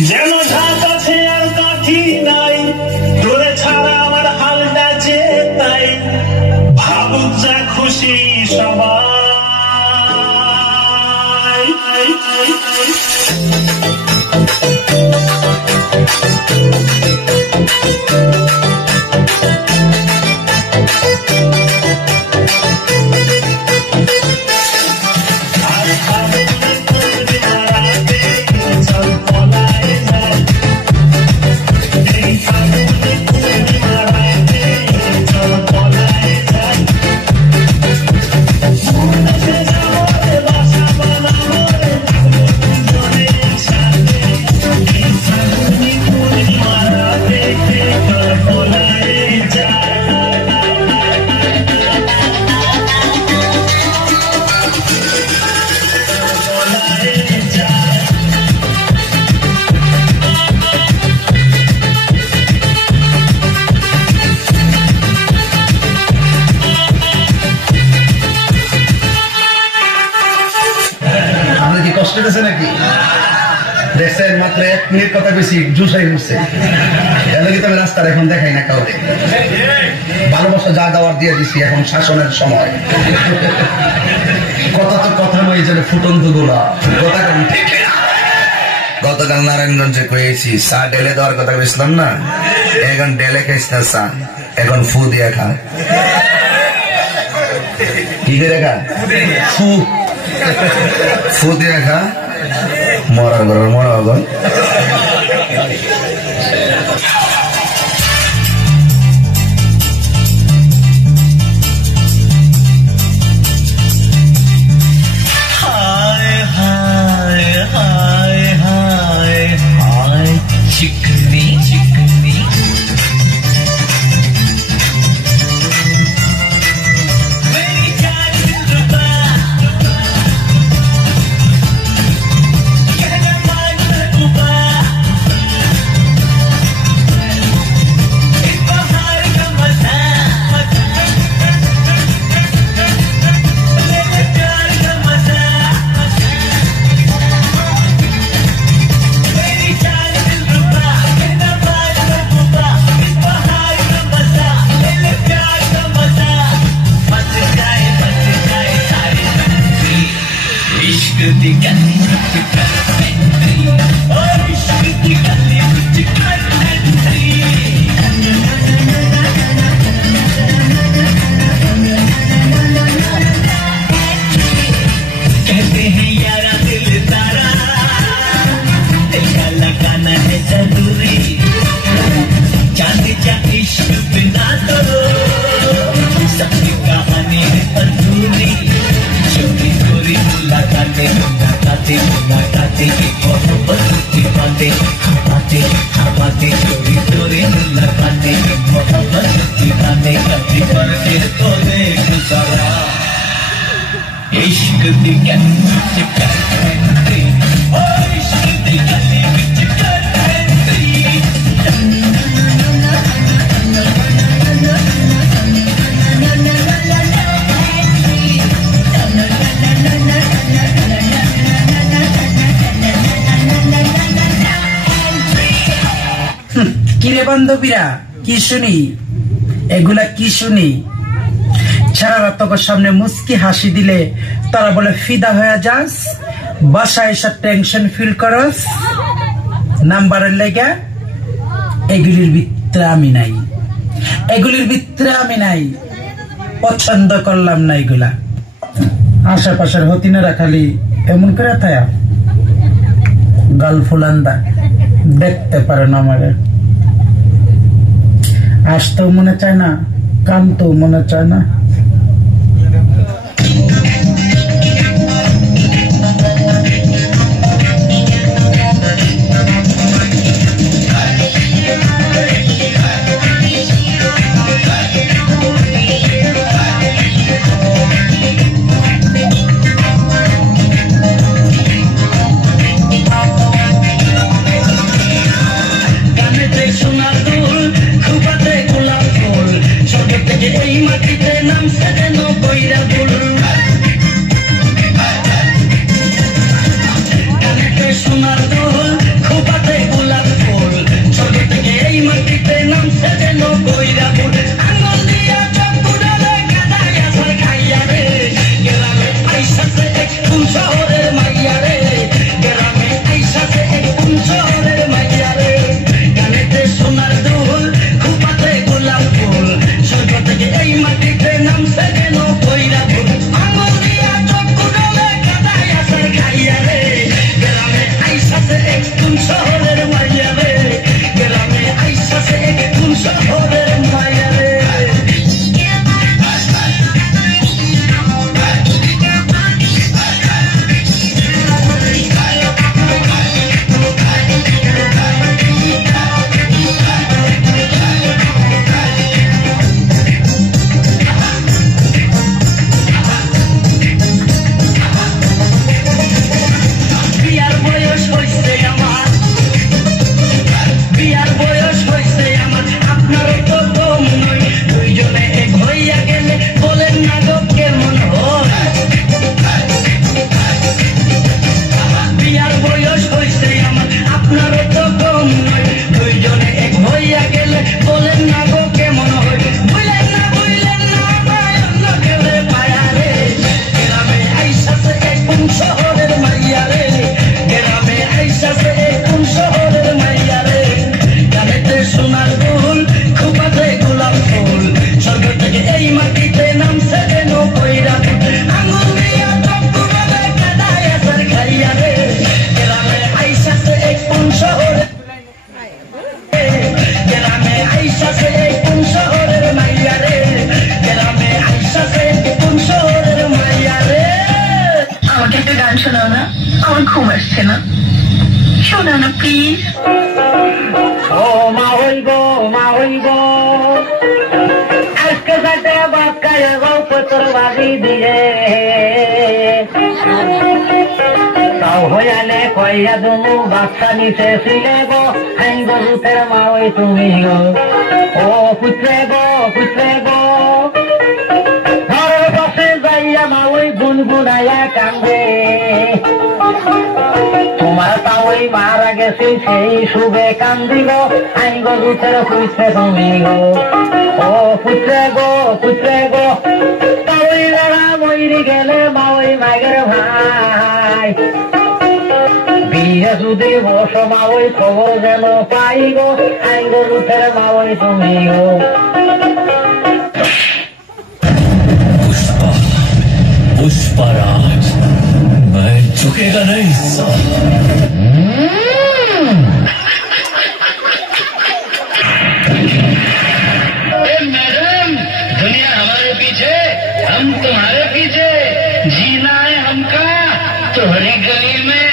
যেন ধাপ আছে আর কাঠি নাই, তোরে ছাড়া আমার হালটা যে তাই, ভাবুক যা খুশি সবাই। নাকি দেখছেন মাত্র 1 মিনিট কথা বেশি জুসাই উঠছে। আমি রাস্তার এখন দেখাই না কাউকে, ভালোবাসা যা দেওয়ার দিয়ে দিছি, এখন শাসনের সময়। কথা তো কথা নয়, যেন ফুটন্ত গোলা কথা কেন ঠিক। গতকাল নারায়ণগঞ্জে কয়েছি চা ডেলে দেওয়ার কথা বলছিলাম না, এখন ডেলে খাইস না চা, এখন ফু দিয়ে খা। কি করে খা? ফু ফু দিয়ে খা, মরা গর মরা গর। चिकनी चिकनी मेरी जान दिलरुबा कहना मान महबूबा, इस बहार का मजा ले ले प्यार का मजा, मेरी जान कहते हैं यारा दिल तारा, दिल का लगाना है जरूरी, चांद क्या इश्क बिना तो सबकी कहानी है अधूरी, चोरी चोरी मुलाकातें मुलाकातें की मोहब्बत की बातें, बातें चोरी चोरी मुलाकातें की मोहब्बत की बातें, कभी पर फिर तो देख सारा इश्क दी गली कर एंट्री, ओ इश्क दी गली विच कर एंट्री। কিরে বান্ধবীরা, কি শুনি এগুলা? কি শুনি? সারা রাত তোর সামনে মুস্কি হাসি দিলে তারা বলে ফিদা হয়ে যাস, বাসায় এসে টেনশন ফিল করস নাম্বারের লেগে। এগুলির ভিতরে আমি নাই, এগুলির ভিতরে আমি নাই, পছন্দ করলাম না এগুলা। আশেপাশের হতিনেরা খালি এমন করে থায়া গাল ফুলান্দা দেখতে পারে না, আমারে আসতেও মনে চায় না, কানতেও মনে চায় না। এই মাটিতে না শহরের মাইয়া রে গ্রামে আইসাছে কোন শহরের মাইয়া রে শোনাও না, আমার ঘুম আসছে না, শোনাও না প্লিজ। ও মা হইব মা হইব আজকে সাথে বাদ খায় পত্র বাড়ি দিয়ে তাও হইয়ালে কইয়া দুমু বাচ্চা নিচে ছিলে গো আইন গরুতের মা ওই তুমি গো ও পুত্রে গো ঘরের পাশে যাইয়া মা ওই গুনগুনাইয়া কান্দে তোমার তাওই মারা গেছি সেই শুভে কান্দিল আইন গরুতের পুত্রে তুমি গো ও পুত্রে গো তাওই লড়া মইরি গেলে মা ওই মাগের ভাই বিয়ে যদি বস মা ওই খবর যেন পাই গো আইন গরুতের মা ওই তুমি গো पुष्पराज मैं झुकेगा नहीं मैडम दुनिया हमारे पीछे हम तुम्हारे पीछे जीना है हमका तुम्हारी गली में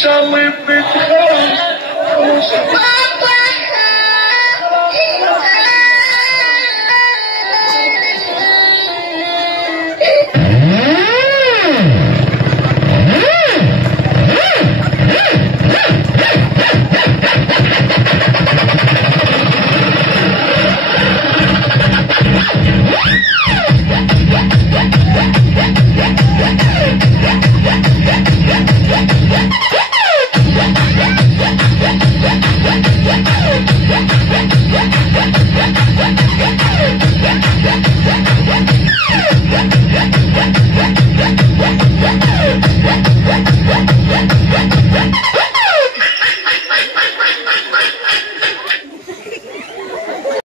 shall live in